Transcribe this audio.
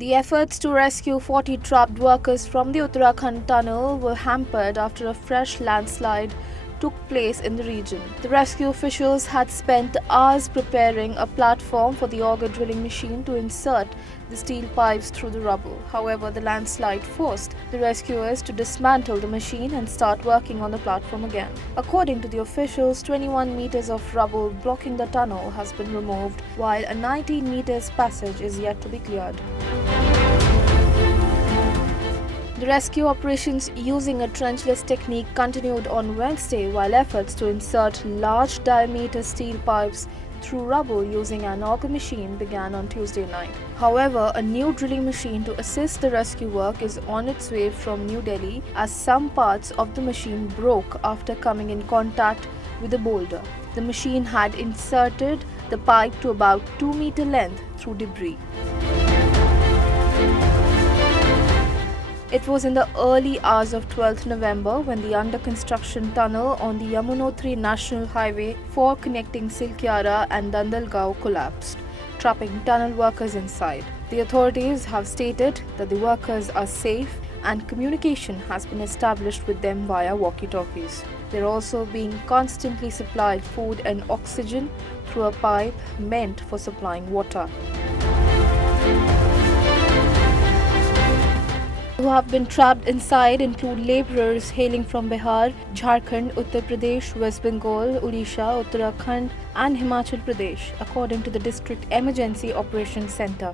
The efforts to rescue 40 trapped workers from the Uttarakhand tunnel were hampered after a fresh landslide took place in the region. The rescue officials had spent hours preparing a platform for the auger drilling machine to insert the steel pipes through the rubble. However, the landslide forced the rescuers to dismantle the machine and start working on the platform again. According to the officials, 21 meters of rubble blocking the tunnel has been removed, while a 19 meters passage is yet to be cleared. The rescue operations using a trenchless technique continued on Wednesday, while efforts to insert large diameter steel pipes through rubble using an auger machine began on Tuesday night. However, a new drilling machine to assist the rescue work is on its way from New Delhi, as some parts of the machine broke after coming in contact with a boulder. The machine had inserted the pipe to about 2-meter length through debris. It was in the early hours of 12th November when the under-construction tunnel on the Yamunotri National Highway 4 connecting Silkyara and Dandalgaon collapsed, trapping tunnel workers inside. The authorities have stated that the workers are safe and communication has been established with them via walkie-talkies. They are also being constantly supplied food and oxygen through a pipe meant for supplying water. Who have been trapped inside include labourers hailing from Bihar, Jharkhand, Uttar Pradesh, West Bengal, Odisha, Uttarakhand and Himachal Pradesh, according to the District Emergency Operations Centre.